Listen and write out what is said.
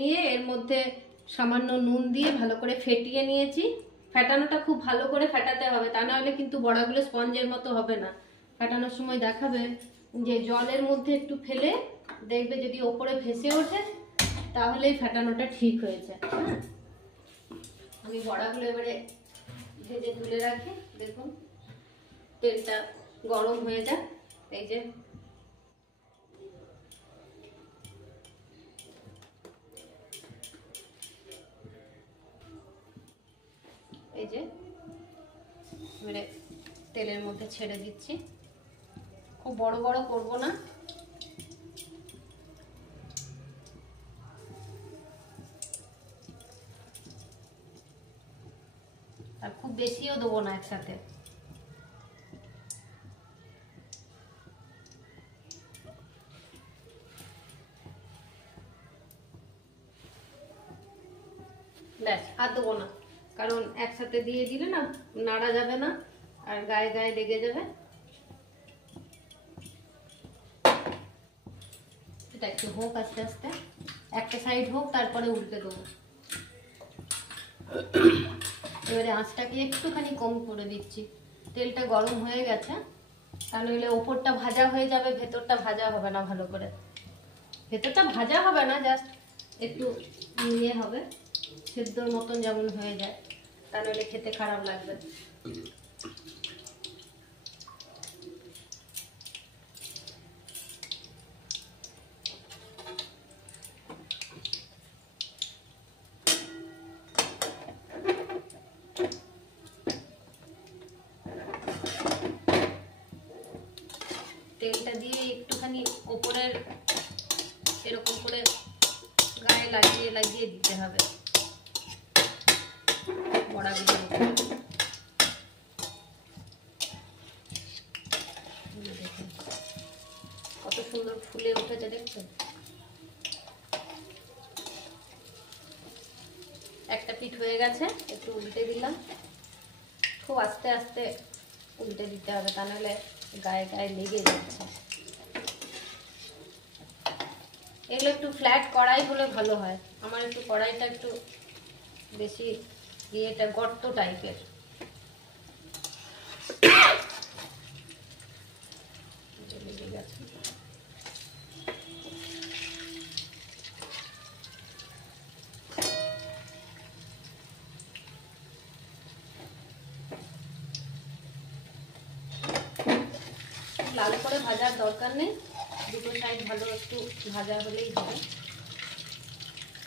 নিয়ে এর মধ্যে সামান্য নুন দিয়ে ভালো করে ফেটিয়ে নিয়েছি। ফেটানোটা খুব ভালো করে ফেটাতে হবে, তা না হলে কিন্তু বড়াগুলো স্পঞ্জের মতো হবে না। ফেটানোর সময় দেখাবে যে জলের মধ্যে একটু ফেলে দেখবে যদি ওপরে ভেসে ওঠে তাহলেই ফেটানোটা ঠিক হয়েছে। হ্যাঁ, আমি বড়াগুলো এবারে ভেজে তুলে রাখি। দেখুন তেলটা গরম হয়ে যায়। এই যে এবারে তেলের মধ্যে ছেড়ে দিচ্ছি। খুব বড় বড় করব না, আর খুব বেশিও দেবো না একসাথে। ব্যাস, আর দেবো না, কারণ একসাথে দিয়ে দিলে না নাড়া যাবে না আর গায়ে গায়ে লেগে যাবে। এটা একটু হোক আস্তে আস্তে, একটা সাইড হোক, তারপরে উল্টে দেবো। এবারে আঁচটাকে একটুখানি কম করে দিচ্ছি। তেলটা গরম হয়ে গেছে, তা নইলে ওপরটা ভাজা হয়ে যাবে, ভেতরটা ভাজা হবে না ভালো করে। ভেতরটা ভাজা হবে না, জাস্ট একটু ইয়ে হবে, সেদ্ধর মতন যেমন হয়ে যায়, তা নইলে খেতে খারাপ লাগবে। তেলটা দিয়ে একটুখানি ওপরের এরকম করে গায়ে লাগিয়ে লাগিয়ে দিতে হবে বড়াগুলোর উপরে। কত সুন্দর ফুলে উঠেছে দেখছেন। একটা পিঠ হয়ে গেছে, একটু উল্টে দিলাম। খুব আস্তে আস্তে উল্টে দিতে হবে, তা নাহলে গায়ে গায়ে লেগে যাচ্ছে। এগুলো একটু ফ্ল্যাট কড়াই হলে ভালো হয়। আমার একটু কড়াইটা একটু বেশি ইয়েটা গর্ত টাইপের। লেগে গেছে। লাল করে ভাজার দরকার নেই, দুটো সাইড ভালো একটু ভাজা হলেই হবে।